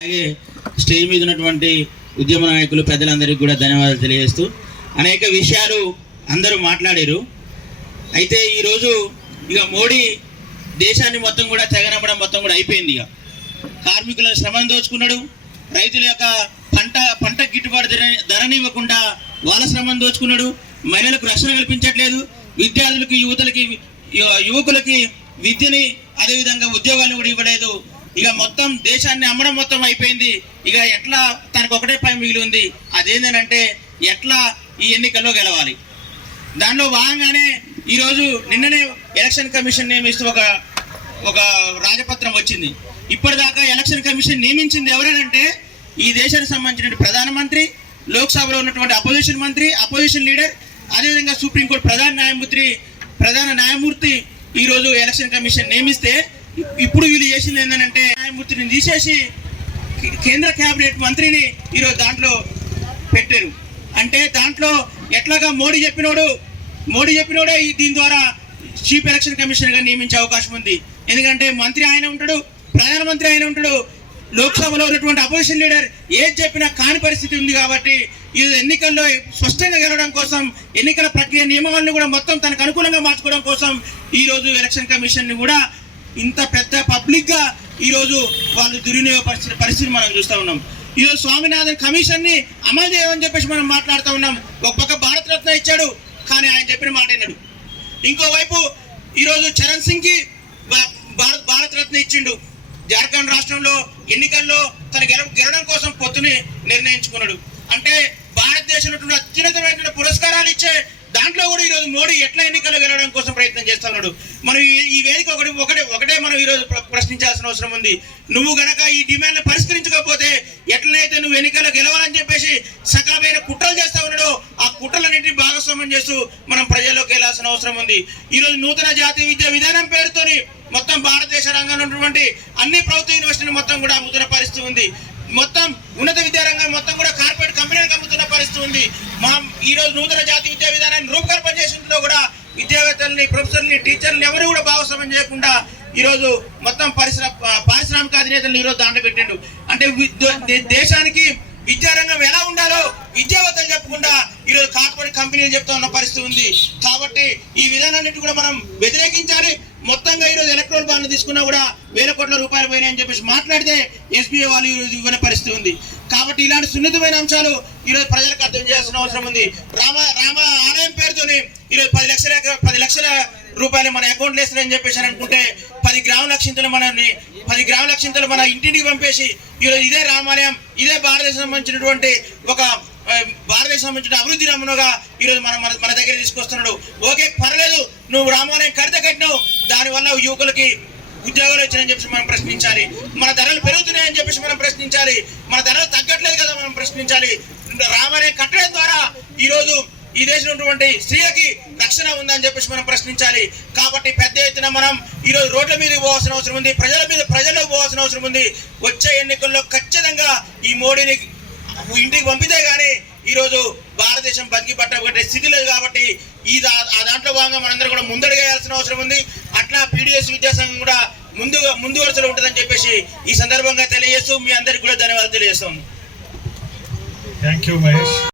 అలాగే స్టేజ్ మీద ఉన్నటువంటి ఉద్యమ నాయకులు పెద్దలందరికీ కూడా ధన్యవాదాలు తెలియజేస్తూ అనేక విషయాలు అందరూ మాట్లాడారు. అయితే ఈరోజు ఇక మోడీ దేశాన్ని మొత్తం కూడా తెగనమ్మడం మొత్తం కూడా అయిపోయింది ఇక. కార్మికుల శ్రమను దోచుకున్నాడు. రైతుల యొక్క పంట పంట గిట్టుబాటు ధర ధరనివ్వకుండా వాళ్ళ శ్రమను దోచుకున్నాడు. మహిళలకు రక్షణ కల్పించట్లేదు. విద్యార్థులకు యువతలకి యువకులకి విద్యని అదేవిధంగా ఉద్యోగాలు కూడా ఇవ్వలేదు. ఇక మొత్తం దేశాన్ని అమ్మడం మొత్తం అయిపోయింది. ఇక ఎట్లా తనకు ఒకటే పై మిగిలి ఉంది అదేంటంటే ఎట్లా ఈ ఎన్నికల్లో గెలవాలి. దానిలో భాగంగానే ఈరోజు నిన్ననే ఎలక్షన్ కమిషన్ నియమిస్తూ ఒక ఒక రాజపత్రం వచ్చింది. ఇప్పటిదాకా ఎలక్షన్ కమిషన్ నియమించింది ఎవరేనంటే ఈ దేశానికి సంబంధించిన ప్రధానమంత్రి లోక్సభలో ఉన్నటువంటి అపోజిషన్ మంత్రి అపోజిషన్ లీడర్ అదేవిధంగా సుప్రీంకోర్టు ప్రధాన న్యాయమూర్తి ప్రధాన న్యాయమూర్తి ఈరోజు ఎలక్షన్ కమిషన్ నియమిస్తే ఇప్పుడు చేసింది ఏంటంటే న్యాయమూర్తిని తీసేసి కేంద్ర కేబినెట్ మంత్రిని ఈరోజు దాంట్లో పెట్టారు. అంటే దాంట్లో ఎట్లాగా మోడీ చెప్పినోడు మోడీ చెప్పినోడే ఈ దీని ద్వారా చీఫ్ ఎలక్షన్ కమిషనర్గా నియమించే అవకాశం ఉంది. ఎందుకంటే మంత్రి ఆయన ఉంటాడు ప్రధానమంత్రి ఆయన ఉంటాడు లోక్సభలో ఉన్నటువంటి అపోజిషన్ లీడర్ ఏది చెప్పినా కాని పరిస్థితి ఉంది కాబట్టి ఈ ఎన్నికల్లో స్పష్టంగా గెలవడం కోసం ఎన్నికల ప్రక్రియ నియమాలను కూడా మొత్తం తనకు అనుకూలంగా మార్చుకోవడం కోసం ఈ రోజు ఎలక్షన్ కమిషన్ని కూడా ఇంత పెద్ద పబ్లిక్గా ఈ రోజు వాళ్ళు దుర్వినియోగపరిచిన పరిస్థితి మనం చూస్తూ ఉన్నాం. ఈరోజు స్వామినాథన్ కమిషన్ని అమలు చేయమని చెప్పేసి మనం మాట్లాడుతూ ఉన్నాం. ఒక పక్క భారత రత్న ఇచ్చాడు కానీ ఆయన చెప్పిన మాట విన్నాడు ఇంకోవైపు ఈరోజు చరణ్ సింగ్కి భారత్ భారత రత్న ఇచ్చిండు. జార్ఖండ్ రాష్ట్రంలో ఎన్నికల్లో తన గెల గెలడం కోసం పొత్తుని నిర్ణయించుకున్నాడు. అంటే భారతదేశంలో అత్యున్నతమైన పురస్కారాలు ఇచ్చే దాంట్లో కూడా ఈరోజు మోడీ ఎట్లా ఎన్నికలు గెలవడం కోసం ప్రయత్నం చేస్తున్నాడు మనం ఈ- వేదిక ఒకటి ఒకటే ఒకటే మనం ఈరోజు ప్ర- ప్రశ్నించాల్సిన అవసరం ఉంది. నువ్వు గనక ఈ డిమాండ్ పరిష్కరించకపోతే ఎట్లనైతే నువ్వు ఎన్నికల్లో గెలవాలని చెప్పేసి సకలమైన కుట్రలు చేస్తా ఉన్నాడో ఆ కుట్రలన్నింటినీ భాగస్వామ్యం చేస్తూ మనం ప్రజల్లోకి వెళ్ళాల్సిన అవసరం ఉంది. ఈరోజు నూతన జాతీయ విద్యా విధానం పేరుతోని మొత్తం భారతదేశ రంగంలో ఉన్నటువంటి అన్ని ప్రభుత్వ యూనివర్సిటీలు మొత్తం కూడా ముద్ర పరిస్థితి ఉంది. మొత్తం ఉన్నత విద్యారంగం మొత్తం కూడా కార్పొరేట్ కంపెనీలకు అమ్ముతున్న పరిస్థితి ఉంది. మా ఈ రోజు నూతన జాతీయ విద్యా విధానాన్ని రూపకల్పన చేసినలో కూడా విద్యావేత్తల్ని ప్రొఫెసర్ని టీచర్ని ఎవరు కూడా భాగస్వామ్యం చేయకుండా ఈరోజు మొత్తం పరిశ్రమ పారిశ్రామిక అధినేతలను ఈ రోజు దాంట్లో పెట్టిండు అంటే దే- దేశానికి విద్యారంగం ఎలా ఉండాలో విద్యావేత్తలు చెప్పకుండా ఈరోజు కార్పొరేట్ కంపెనీలు చెప్తా ఉన్న పరిస్థితి ఉంది. కాబట్టి ఈ విధానాన్నిటి కూడా మనం వ్యతిరేకించాలి. మొత్తంగా ఈరోజు ఎలక్ట్రోల్ బాండ్లు తీసుకున్నా కూడా వేల కోట్ల రూపాయలు పోయినాయని చెప్పేసి మాట్లాడితే ఎస్బీఐ వాళ్ళు ఈరోజు ఇవ్వని పరిస్థితి ఉంది. కాబట్టి ఇలాంటి సున్నితమైన అంశాలు ఈరోజు ప్రజలకు అర్థం చేయాల్సిన అవసరం ఉంది. రామ రామ ఆలయం పేరుతోని ఈరోజు పది లక్షల పది లక్షల రూపాయలు మన అకౌంట్ వేస్తారని చెప్పేసి అనుకుంటే పది గ్రాముల లక్షింతలు మనల్ని పది గ్రాముల లక్షింతలు మన ఇంటింటికి పంపేసి ఈరోజు ఇదే రామాలయం ఇదే భారతదేశం సంబంధించినటువంటి ఒక భారతదేశం సంబంధించిన అభివృద్ధి నమూనగా ఈరోజు మనం మన మన దగ్గర తీసుకొస్తున్నాడు. ఓకే పర్లేదు నువ్వు రామాలయం కడితే కట్టినావు దానివల్ల యువకులకి ఉద్యోగాలు వచ్చాయని చెప్పేసి మనం ప్రశ్నించాలి. మన ధరలు పెరుగుతున్నాయని చెప్పేసి మనం ప్రశ్నించాలి. మన ధరలు తగ్గట్లేదు కదా మనం ప్రశ్నించాలి. రామాలయం కట్టడం ద్వారా ఈరోజు ఈ దేశంలో ఉన్నటువంటి స్త్రీలకి రక్షణ ఉందని చెప్పేసి మనం ప్రశ్నించాలి. కాబట్టి పెద్ద ఎత్తున మనం ఈ రోజు రోడ్ల మీద పోవాల్సిన అవసరం ఉంది ప్రజల మీద ప్రజల్లో పోవాల్సిన అవసరం ఉంది. వచ్చే ఎన్నికల్లో ఖచ్చితంగా ఈ మోడీని ఇంటికి పంపితే గానీ ఈ రోజు భారతదేశం బతికి పట్టబట్టే స్థితి లేదు కాబట్టి ఈ దా- ఆ దాంట్లో భాగంగా మనందరం కూడా ముందడుగేయాల్సిన అవసరం ఉంది. అట్లా పీడిఎస్ విద్యాసంఘం కూడా ముందుగా ముందు వరుసలో ఉంటుందని చెప్పేసి ఈ సందర్భంగా తెలియజేస్తూ మీ అందరికి కూడా ధన్యవాదాలు తెలియజేస్తాం. Thank you Mahesh